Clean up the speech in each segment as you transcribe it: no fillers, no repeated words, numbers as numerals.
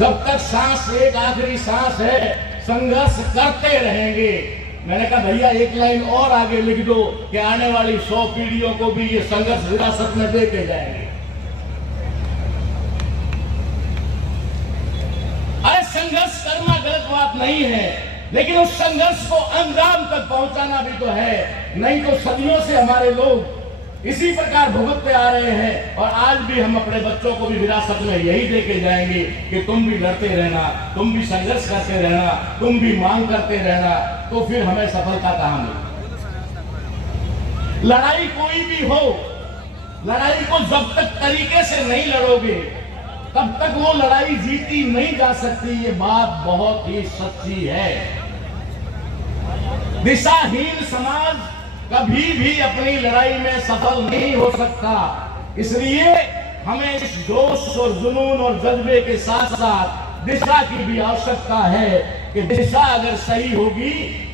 जब तक सांस एक आखिरी सांस है संघर्ष करते रहेंगे। मैंने कहा भैया एक लाइन और आगे लिख दो कि आने वाली 100 पीढ़ियों को भी ये संघर्ष विरासत में देके जाएंगे। अरे संघर्ष करना गलत बात नहीं है, लेकिन उस संघर्ष को अंजाम तक पहुंचाना भी तो है। नहीं तो सदियों से हमारे लोग इसी प्रकार भुगतते आ रहे हैं और आज भी हम अपने बच्चों को भी विरासत में यही देके जाएंगे कि तुम भी लड़ते रहना, तुम भी संघर्ष करते रहना, तुम भी मांग करते रहना, तो फिर हमें सफलता कहां मिलेगी। लड़ाई कोई भी हो, लड़ाई को जब तक तरीके से नहीं लड़ोगे तब तक वो लड़ाई जीती नहीं जा सकती। ये बात बहुत ही सच्ची है। दिशाहीन समाज कभी भी अपनी लड़ाई में सफल नहीं हो सकता। इसलिए हमें इस जोश और जुनून और जज्बे के साथ साथ दिशा की भी आवश्यकता है कि दिशा अगर सही होगी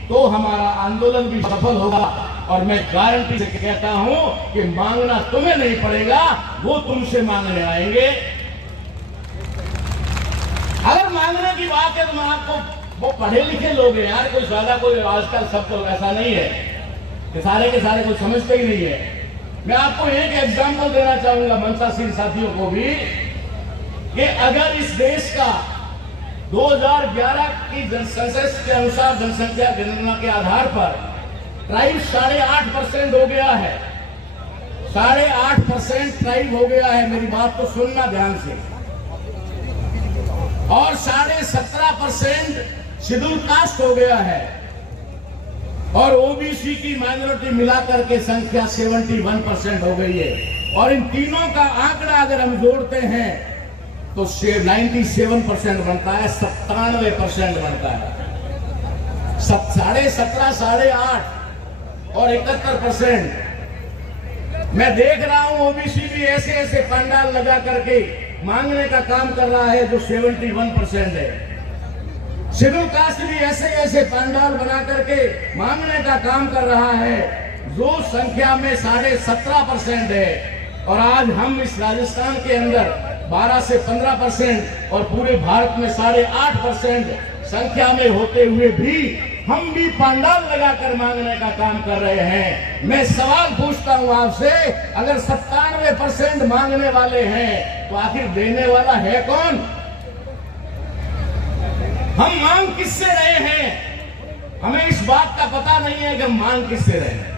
तो हमारा आंदोलन भी सफल होगा। और मैं गारंटी से कहता हूं कि मांगना तुम्हें नहीं पड़ेगा, वो तुमसे मांगने आएंगे। अगर मांगने की बात है तो मैं आपको, वो पढ़े लिखे लोग हैं यार, कोई ज्यादा कोई आजकल सब तो ऐसा नहीं है कि सारे के सारे कोई समझते ही नहीं है। मैं आपको एक एग्जाम्पल देना चाहूंगा मंचासीन साथियों को भी कि अगर इस देश का 2011 की जनसेंसस के अनुसार जनसंख्या गणना के आधार पर ट्राइब 8.5% हो गया है, 8.5% ट्राइब हो गया है। मेरी बात तो सुनना ध्यान से। और 17.5% शेड्यूल कास्ट हो गया है और ओबीसी की माइनॉरिटी मिलाकर के संख्या 71% हो गई है। और इन तीनों का आंकड़ा अगर हम जोड़ते हैं तो 97% बनता है, 97% बनता है। 17.5, 8.5 और 71%। मैं देख रहा हूं ओबीसी भी ऐसे ऐसे पंडाल लगा करके मांगने का काम कर रहा है जो 71% है। शेड्यूल कास्ट भी ऐसे ऐसे पंडाल बना करके मांगने का काम कर रहा है जो संख्या में 17.5% है। और आज हम इस राजस्थान के अंदर 12 से 15% और पूरे भारत में 8.5% संख्या में होते हुए भी हम भी पंडाल लगाकर मांगने का काम कर रहे हैं। मैं सवाल पूछता हूं आपसे, अगर 97% मांगने वाले हैं तो आखिर देने वाला है कौन? हम मांग किससे रहे हैं? हमें इस बात का पता नहीं है कि हम मांग किससे रहे हैं।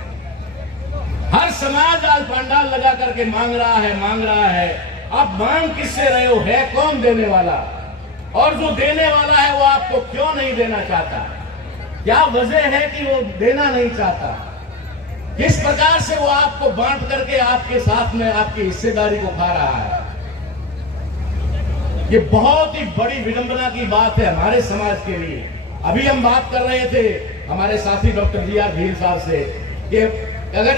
हर समाज आज पंडाल लगा करके मांग रहा है। अब मांग किससे रहे हो? है कौन देने वाला? और जो देने वाला है वो आपको क्यों नहीं देना चाहता? क्या वजह है कि वो देना नहीं चाहता? किस प्रकार से वो आपको बांट करके आपके साथ में आपकी हिस्सेदारी को खा रहा है? ये बहुत ही बड़ी विडंबना की बात है हमारे समाज के लिए। अभी हम बात कर रहे थे हमारे साथी डॉक्टर जी.आर. भील साहब से कि अगर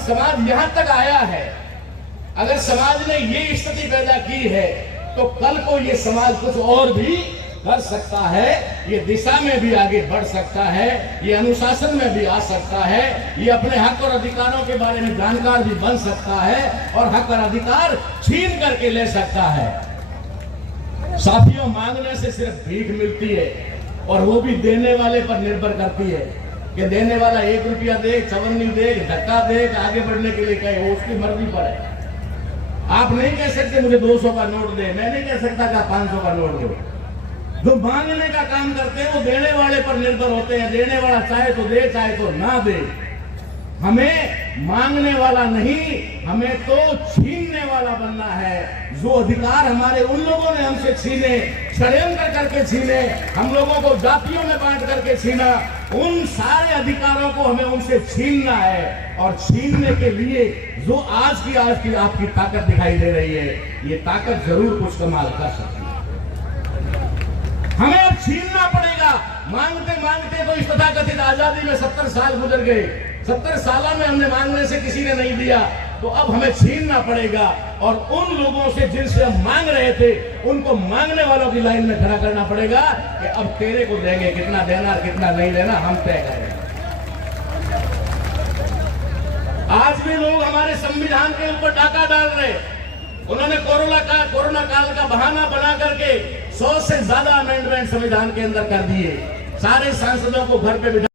समाज यहां तक आया है, अगर समाज ने ये स्थिति पैदा की है तो कल को ये समाज कुछ और भी कर सकता है। ये दिशा में भी आगे बढ़ सकता है, ये अनुशासन में भी आ सकता है, ये अपने हक और अधिकारों के बारे में जानकार भी बन सकता है और हक और अधिकार छीन करके ले सकता है। साथियों, मांगने से सिर्फ भीख मिलती है और वो भी देने वाले पर निर्भर करती है कि देने वाला 1 रुपया दे, चवन्नी दे, धक्का दे, आगे बढ़ने के लिए कहे, वो उसकी मर्जी पर है। आप नहीं कह सकते मुझे 200 का नोट दे, मैं नहीं कह सकता कि 500 का नोट दो। जो मांगने का काम करते हैं वो देने वाले पर निर्भर होते हैं। देने वाला चाहे तो दे, चाहे तो ना दे। हमें मांगने वाला नहीं, हमें तो छीनने वाला बनना है। जो अधिकार हमारे उन लोगों ने हमसे छीने, षड्यंत्र करके छीने, हम लोगों को जातियों में बांट करके छीना, उन सारे अधिकारों को हमें उनसे छीनना है। और छीनने के लिए जो आज की आपकी ताकत दिखाई दे रही है, ये ताकत जरूर कुछ कमाल कर सकती है। हमें अब छीनना पड़ेगा। मांगते मांगते तो इस तथाकथित आजादी में 70 साल गुजर गए। 70 सालों में हमने मांगने से किसी ने नहीं दिया, तो अब हमें छीनना पड़ेगा। और उन लोगों से जिनसे हम मांग रहे थे, उनको मांगने वालों की लाइन में खड़ा करना पड़ेगा कि अब तेरे को देंगे, कितना देना कितना नहीं देना हम तय करेंगे। आज भी लोग हमारे संविधान के ऊपर डाका डाल रहे, उन्होंने कोरोना काल का बहाना बना करके 100 से ज्यादा अमेंडमेंट संविधान के अंदर कर दिए। सारे सांसदों को घर पे बिठा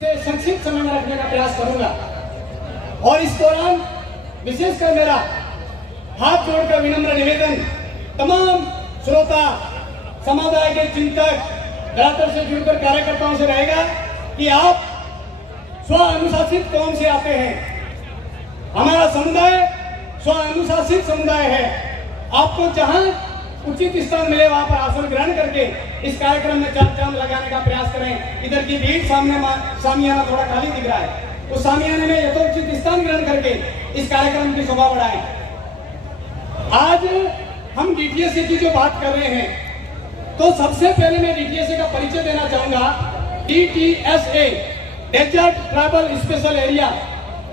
संक्षिप्त समय में रखने का प्रयास करूंगा और इस दौरान विशेषकर मेरा हाथ जोड़कर विनम्र निवेदन तमाम श्रोता समुदाय के चिंतक धरातल से जुड़कर कार्यकर्ताओं से रहेगा कि आप स्व अनुशासित कौम से आते हैं। हमारा समुदाय स्व अनुशासित समुदाय है। आपको जहां उचित स्थान मिले वहां पर आसन ग्रहण करके इस कार्यक्रम में चार चांद लगाने का प्रयास करें। इधर की भीड़ सामियाना थोड़ा खाली दिख रहा है, उस सामियाने में यथोचित स्थान ग्रहण करके इस कार्यक्रम की शोभा बढ़ाएं। आज हम डीटीएसए की जो बात कर रहे हैं, तो सबसे पहले मैं डीटीएसए का परिचय देना चाहूंगा। डीटीएसए डेजर्ट ट्राइबल स्पेशल एरिया,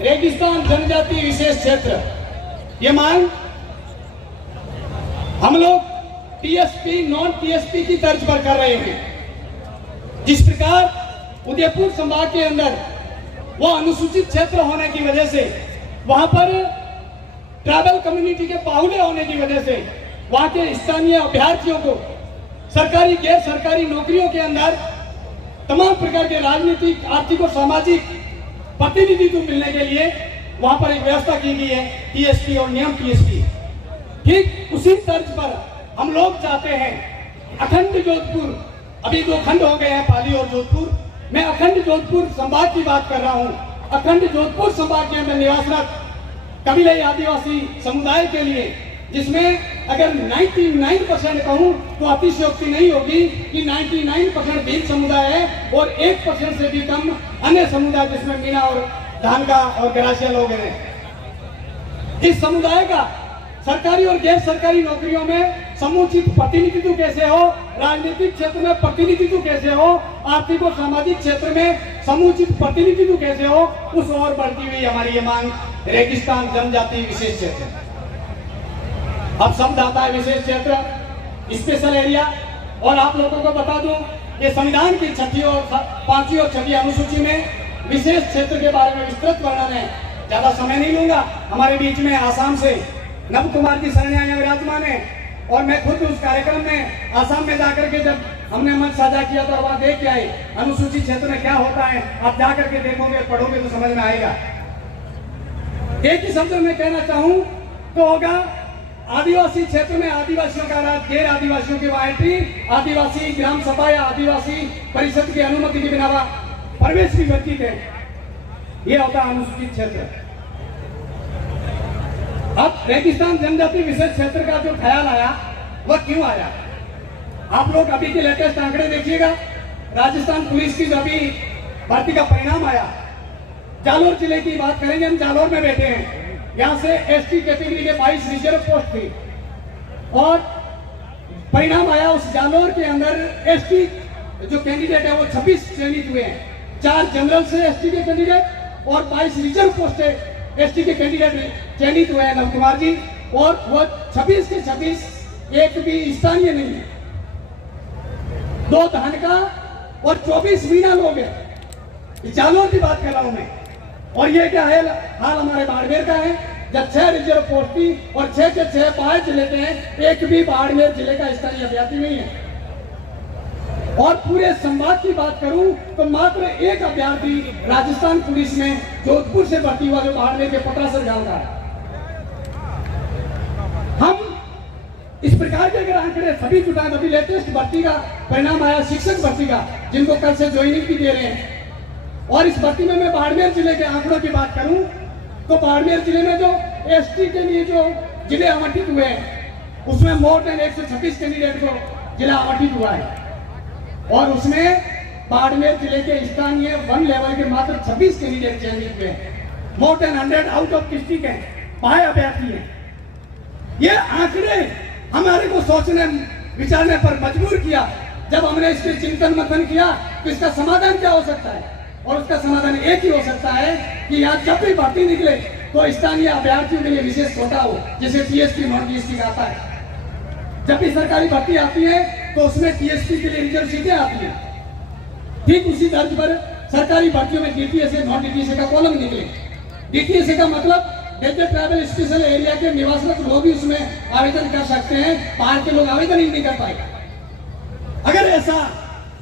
रेगिस्तान जनजाति विशेष क्षेत्र। ये मांग हम लोग टीएसपी नॉन टीएसपी की तर्ज पर कर रहे हैं। जिस प्रकार उदयपुर संभाग के अंदर वो अनुसूचित क्षेत्र होने की वजह से वहां पर ट्राइबल कम्युनिटी के बाहुल्य होने की वजह से वहां के स्थानीय अभ्यर्थियों को सरकारी गैर सरकारी नौकरियों के अंदर तमाम प्रकार के राजनीतिक, आर्थिक और सामाजिक प्रतिनिधित्व मिलने के लिए वहां पर एक व्यवस्था की गई है टीएसपी और नियम टीएसपी। ठीक उसी तर्ज पर हम लोग चाहते हैं अखंड जोधपुर, अभी 2 खंड हो गए हैं, पाली और जोधपुर। मैं अखंड जोधपुर संभाग की बात कर रहा हूँ। अखंड जोधपुर संभाग के अंदर निवासरत कबीलाई आदिवासी समुदाय के लिए, जिसमें अगर 99% कहूँ तो अतिशयोक्ति नहीं होगी कि 99% भील समुदाय है और 1% से भी कम अन्य समुदाय जिसमें मीणा और धानका और गरासिया लोग हैं। इस समुदाय का सरकारी और गैर सरकारी नौकरियों में समुचित प्रतिनिधित्व कैसे हो, राजनीतिक क्षेत्र में प्रतिनिधित्व कैसे हो, आर्थिक और सामाजिक क्षेत्र में समुचित प्रतिनिधित्व कैसे हो, उस ओर बढ़ती हुई हमारी ये मांग रेगिस्तान जनजाति विशेष क्षेत्र। अब शब्द आता है विशेष क्षेत्र, स्पेशल एरिया। और आप लोगों को बता दूं, ये संविधान की 6वीं और 5वीं और 6वीं अनुसूची में विशेष क्षेत्र के बारे में विस्तृत वर्णन है। ज्यादा समय नहीं लूंगा। हमारे बीच में आसाम से नव कुमार जी सरण्या यहाँ विराजमान है और मैं खुद उस कार्यक्रम में आसाम में जाकर के जब हमने मंच साझा किया तो वहां देख के आए अनुसूचित क्षेत्र में क्या होता है। आप जाकर के देखोगे, पढ़ोगे तो समझ में आएगा। एक ही शब्द में कहना चाहूं तो होगा, आदिवासी क्षेत्र में आदिवासियों का राज, गैर आदिवासियों की वहां एंट्री, आदिवासी ग्राम सभा या आदिवासी परिषद की अनुमति के बिना प्रवेश भी व्यतीत है। यह होता है अनुसूचित क्षेत्र। अब रेगिस्तान जनजाति विशेष क्षेत्र का जो ख्याल आया वह क्यों आया? आप लोग अभी के लेटेस्ट आंकड़े देखिएगा। राजस्थान पुलिस की जो अभी भर्ती का परिणाम आया, जालोर जिले की बात करेंगे, हम जालोर में बैठे हैं। यहाँ से एसटी कैटेगरी के 22 रिजर्व पोस्ट थी और परिणाम आया उस जालोर के अंदर एसटी जो कैंडिडेट है वो 26 चयनित हुए हैं। 4 जनरल से एसटी के कैंडिडेट और 22 रिजर्व पोस्ट है एसटी के कैंडिडेट चयनित हुए हैं नव कुमार जी, और वो 26 के 26 एक भी स्थानीय नहीं है। 2 धानका और 24 मीणा लोग हैं। जालोर की बात कर रहा हूं मैं। और ये क्या है हाल हमारे बाड़मेर का है, जब 6 रिजर्व पोस्ट थी और 6 के 6 5 जिले के हैं, एक भी बाड़मेर जिले का स्थानीय अभ्यर्थी नहीं है। और पूरे संभाग की बात करूं तो मात्र एक अभ्यर्थी राजस्थान पुलिस में जोधपुर से भर्ती हुआ जो बाड़मेर के पटरासर गांव का है। हम इस प्रकार के अगर आंकड़े सभी जुटाएं, अभी लेटेस्ट भर्ती का परिणाम आया शिक्षक भर्ती का, जिनको कल से ज्वाइनिंग भी दे रहे हैं। और इस भर्ती में मैं बाड़मेर जिले के आंकड़ों की बात करूं तो बाड़मेर जिले में जो एसटी के लिए जो जिले आवंटित हुए हैं उसमें मोर देन 126 कैंडिडेट को जिला आवंटित हुआ है और उसमें बाड़मेर जिले के स्थानीय 1 लेवल के मात्र 26 कैंडिडेट चयनित हुए हैं। More than 100 out of district है, 5 अभ्यर्थी हैं। ये आंकड़े हमारे को सोचने विचारने पर मजबूर किया। जब हमने इस पर चिंतन मंथन किया तो इसका समाधान क्या हो सकता है, और उसका समाधान एक ही हो सकता है कि यहाँ जब भी भर्ती निकले तो स्थानीय अभ्यर्थियों के लिए विशेष कोटा हो, जैसे टीएसपी नॉन टीएसपी का आता है। जब भी सरकारी भर्ती आती है तो उसमें टीएसपी के लिए रिजर्व सीटें आती हैं। ठीक उसी तर्ज पर सरकारी भर्तियों में डीटीएसए नॉन डीटीएसए का कॉलम निकले। डीटीएसए का मतलब डेल्टा ट्राइबल स्पेशल एरिया के निवासरत लोग भी उसमें आवेदन कर सकते हैं, बाहर के लोग आवेदन ही नहीं कर पाएगा। अगर ऐसा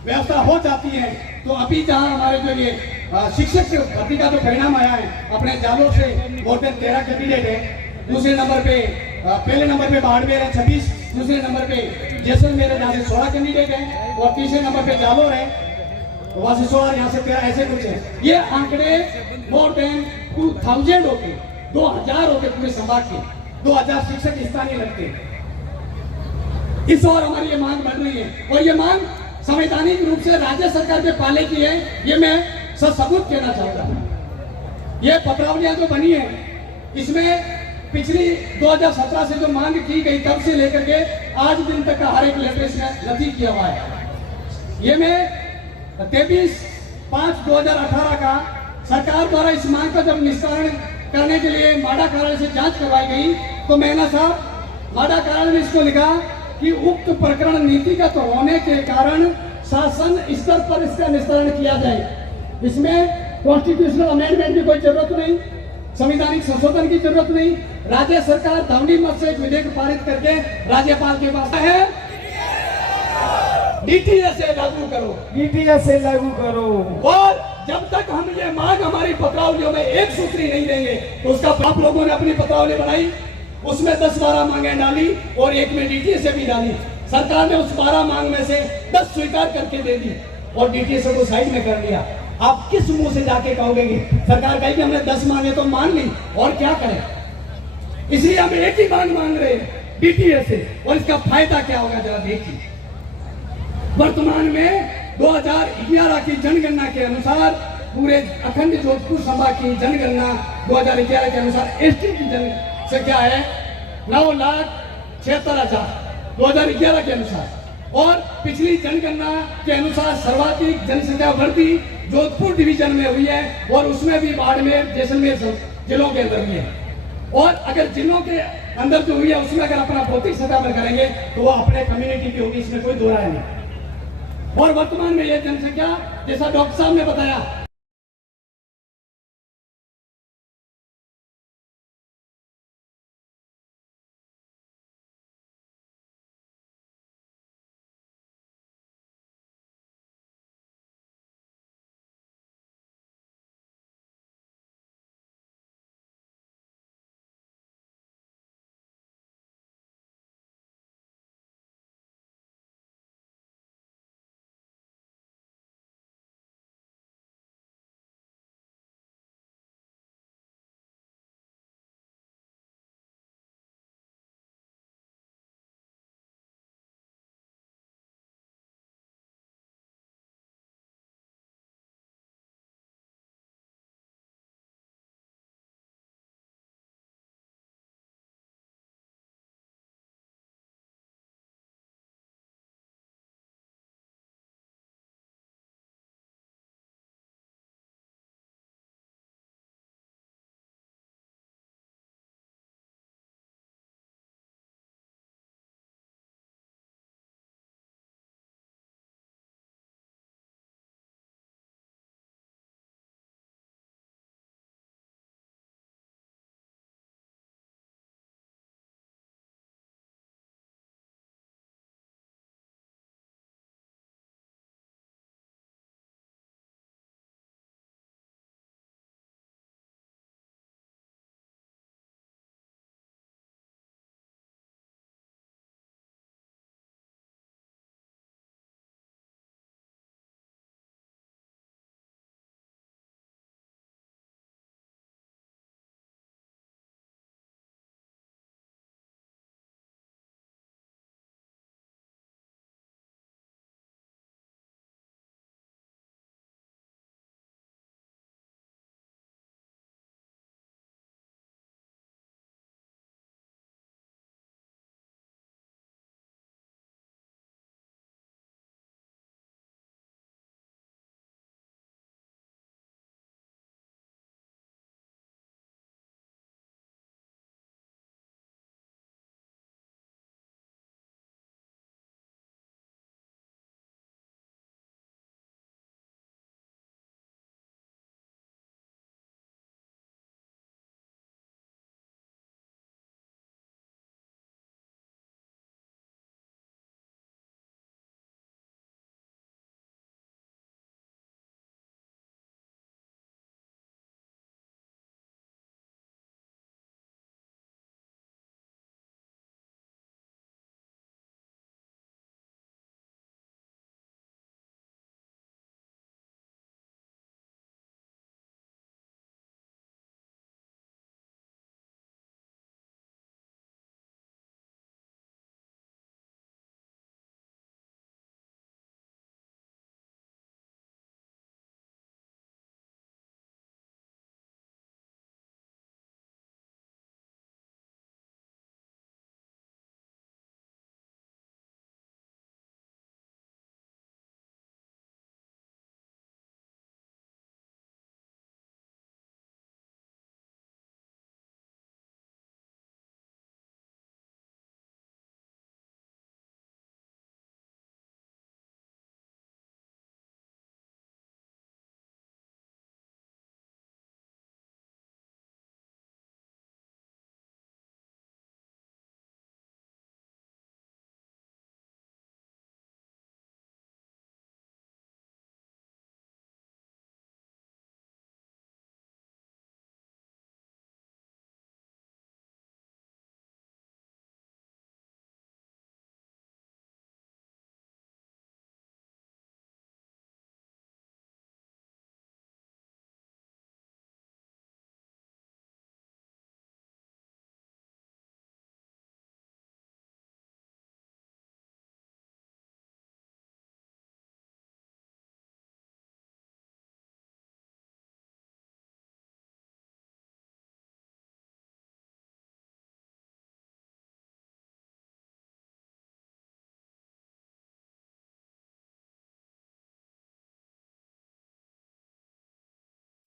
व्यवस्था हो जाती है तो अभी जहां हमारे जो ये शिक्षक भर्ती का जो परिणाम आया है, अपने जालोर से मोर देन 13 कैंडिडेट है। दूसरे नंबर पे पहले नंबर पे बाड़मेर है 26, दूसरे नंबर पे जैसलमेर है जहाँ से 16 कैंडिडेट है, और तीसरे नंबर पे जालोर है वहां से 16, यहाँ से 13, ऐसे कुछ है। ये आंकड़े मोर देन 2000 होते, 2000 होते पूरे संभाग के, 2000 शिक्षक स्थानीय लगते हैं। इस और हमारी ये मांग बढ़ रही है और ये मांग संवैधानिक रूप से राज्य सरकार के पाले की है, ये मैं ससबूत कहना चाहता हूँ। ये पत्रावलियां जो बनी है इसमें पिछली 2017 से जो मांग की गई तब से लेकर के आज दिन तक का हर एक लेटर इसमें लतीफ किया हुआ है। ये मैं 23/5/2018 का सरकार द्वारा इस मांग का जब निस्तारण करने के लिए माडा कार्यालय से जांच करवाई गई तो मैंने साहब माडा कार्यालय में इसको लिखा कि उक्त प्रकरण नीतिगत होने के कारण शासन स्तर पर इसका निस्तारण किया जाए। इसमें कॉन्स्टिट्यूशनल अमेंडमेंट की कोई जरूरत नहीं, संवैधानिक संशोधन की जरूरत नहीं। राज्य सरकार ध्वनि मत से एक विधेयक पारित करके राज्यपाल के पास है, डीटीएसए लागू करो, डीटीएसए लागू करो। और जब तक हम ये मांग हमारी पत्रावलियों में एक सूत्री नहीं देंगे तो उसका आप लोगों ने अपनी पत्रावली बनाई, उसमें 10-12 मांगें डाली और एक में डीटीएस भी डाली। सरकार ने उस 12 मांग में से 10 स्वीकार करके दे दी और डीटीएस को साइड में कर लिया। आप किस मुंह से जाके कहोगे कि सरकार कहेगी हमने 10 मांगे तो मान ली, और क्या करें? इसलिए हम एक ही मांग रहे हैं डीटीएस से, और इसका फायदा क्या होगा जरा देखिए। वर्तमान में 2011 की जनगणना के अनुसार पूरे अखंड जोधपुर संभाग की जनगणना 2011 के अनुसार एसटी की जनसंख्या है 9,76,000 2011 के अनुसार, और पिछली जनगणना के अनुसार सर्वाधिक जनसंख्या वृद्धि जोधपुर डिवीजन में हुई है, और उसमें भी बाड़मेर जैसलमेर जिलों के अंदर हुई है। और अगर जिलों के अंदर जो हुई है उसमें अगर अपना भौतिक सतह में करेंगे तो वो अपने कम्युनिटी की होगी, इसमें कोई दो राय नहीं। और वर्तमान में यह जनसंख्या जैसा डॉक्टर साहब ने बताया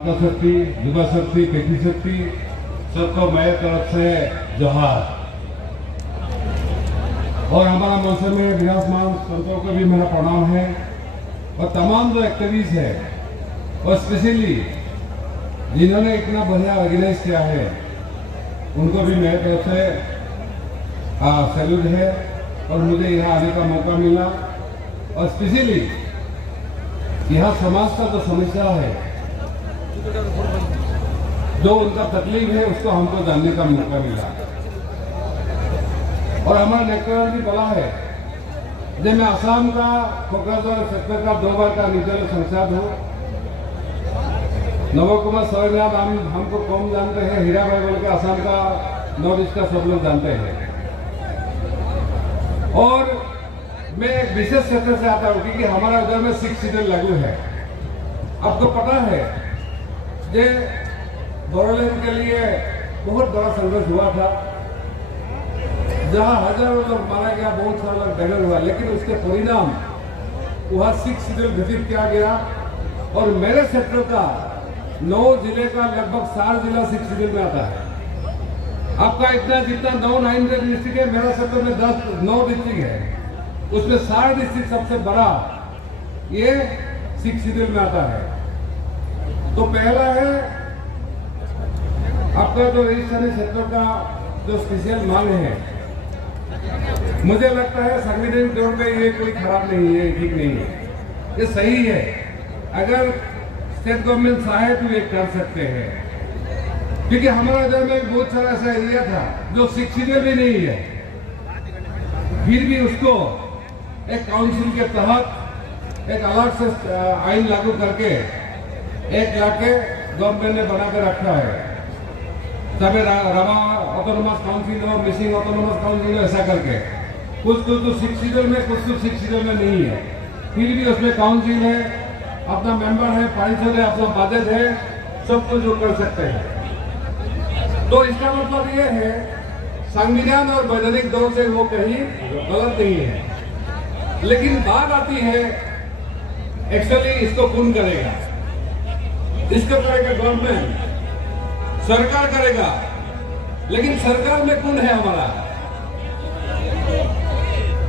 माता शक्ति, युवा शक्ति, बेटी शक्ति, सबको मेरे तरफ से जोहार। और हमारा मौसम में विराजमान संतों को भी मेरा प्रणाम है, और तमाम जो एक्टिविस्ट है, और स्पेशली जिन्होंने इतना बढ़िया ऑर्गेनाइज किया है, उनको भी मेरे तरफ से सैल्यूट है। और मुझे यहाँ आने का मौका मिला, और स्पेशली यहाँ समाज का जो समस्या है, जो उनका तकलीफ है, उसको हमको जानने का मौका मिला। और हमारा नेटवर्क भी बड़ा है। जब मैं असम का कोकराझार सेक्टर का 2 बार का निधन सांसद हूँ। नव कुमार स्वामीनाथ हमको कौन जानते हैं, हीरा भाई बोल के असम का नॉर्थ ईस्ट का सब लोग जानते हैं। और मैं एक विशेष क्षेत्र से आता हूँ, क्योंकि हमारा उधर में 6 सीजन लागू है। आपको पता है जे बोडोलैंड के लिए बहुत बड़ा संघर्ष हुआ था, जहां हजारों लोग मारा गया, बहुत सारा लोग घायल हुआ, लेकिन उसके परिणाम वहां 6 सीजन घोषित किया गया। और मेरे क्षेत्र का 9 जिले का लगभग 4 जिला 6 सीजन में आता है। आपका इतना जितना 9 डिस्ट्रिक्ट है, मेरा क्षेत्र में 9 डिस्ट्रिक्ट है, उसमें 4 डिस्ट्रिक्ट सबसे बड़ा ये 6 सीजन में आता है। तो पहला है आपका जो राजस्थानी क्षेत्रों का जो स्पेशल मांग है, मुझे लगता है संविधानिक तौर पे ये कोई खराब नहीं है, ठीक नहीं है, ये सही है। अगर स्टेट गवर्नमेंट चाहे तो ये कर सकते हैं, क्योंकि हमारा इधर में बहुत सारा ऐसा एरिया था जो 6 सीजन भी नहीं है, फिर भी उसको एक काउंसिल के तहत एक अलग से आइन लागू करके एक लाके गवर्नमेंट ने बना के रखा है। तभी रवा ऑटोनोमस काउंसिल हो, मिसिंग ऑटोनोमस काउंसिल हो, ऐसा करके कुछ तो 6 सीजन में, कुछ तो 6 सीजन में नहीं है, फिर भी उसमें काउंसिल है, अपना मेंबर है, पारिषद है, अपना बजट है, सब कुछ जो कर सकते हैं। तो इसका मतलब ये है संविधान और वैधानिक दौर से वो कहीं गलत नहीं है। लेकिन बात आती है एक्चुअली इसको कौन करेगा? इसको करेगा गवर्नमेंट, सरकार करेगा, लेकिन सरकार में कौन है हमारा?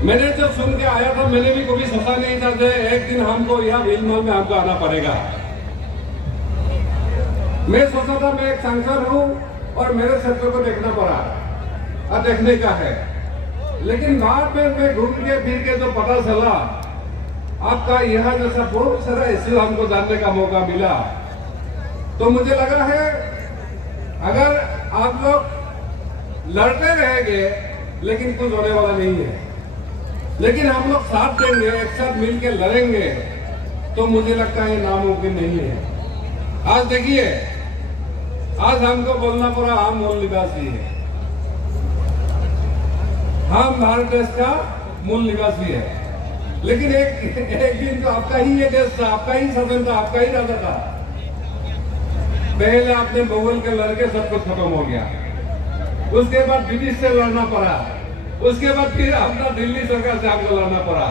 मैंने जब सुन के आया था, मैंने भी कभी सोचा नहीं था कि एक दिन हमको यहाँ भीलमल में हमको आना पड़ेगा। मैं सोचा था मैं एक सांसद हूँ और मेरे क्षेत्र को देखना पड़ा और देखने का है, लेकिन बाद में मैं घूम के फिर के जो पता चला आपका यहाँ जैसा बहुत सारा इश्यू हमको जानने का मौका मिला, तो मुझे लगा है अगर आप लोग लड़ते रहेंगे लेकिन कुछ होने वाला नहीं है, लेकिन हम लोग साथ देंगे, एक साथ मिलकर लड़ेंगे, तो मुझे लगता है नामुमकिन नहीं है। आज देखिए, आज हमको बोलना पड़ा हम मूल निवासी है, हम भारत देश का मूल निवासी है, लेकिन एक दिन तो आपका ही ये देश था, आपका ही शासन था, आपका ही राजा था। पहले आपने मुगल के लड़के सब कुछ खत्म हो गया, उसके बाद ब्रिटिश से लड़ना पड़ा, उसके बाद फिर अपना दिल्ली सरकार से आपको लड़ना पड़ा,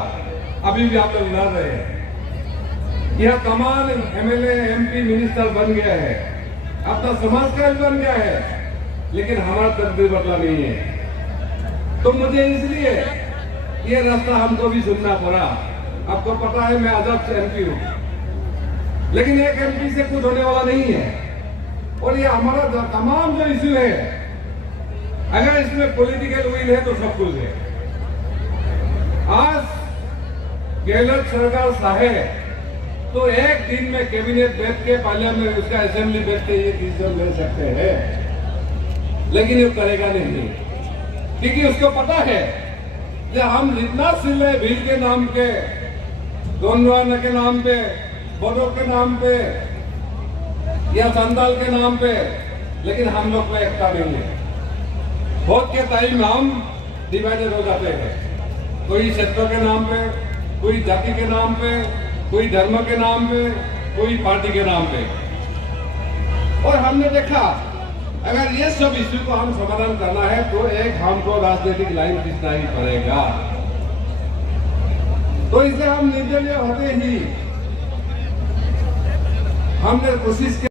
अभी भी आप लोग लड़ रहे हैं। यह तमाम एमएलए, एमपी, मिनिस्टर बन गया है, अपना समाज का बन गया है, लेकिन हमारा तकदीर बदला नहीं है। तो मुझे इसलिए ये रास्ता हमको भी सुनना पड़ा। आपको पता है मैं आजाद से एमपी हूँ, लेकिन एक एमपी से कुछ होने वाला नहीं है। और ये हमारा तमाम जो इश्यू है, अगर इसमें पॉलिटिकल विल है तो सब कुछ है। आज गहलोत सरकार चाहे तो एक दिन में कैबिनेट बैठ के, पार्लियामेंट उसका असेंबली बैठ के ये डिसीजन ले सकते हैं, लेकिन ये करेगा नहीं, क्योंकि उसको पता है कि हम जितना सिले भील के नाम पे, गोंडवाना के नाम पे, बोडो के नाम पे या संताल के नाम पे, लेकिन हम लोग में एकता नहीं है। बहुत के टाइम हम डिवाइडेड हो जाते हैं, कोई क्षेत्र के नाम पे, कोई जाति के नाम पे, कोई धर्म के नाम पे, कोई पार्टी के नाम पे। और हमने देखा अगर ये सब इश्यू को हम समाधान करना है तो एक हमको राजनीतिक लाइन खींचना ही पड़ेगा। तो इसे हम निर्दलीय होते ही हमने कोशिश की।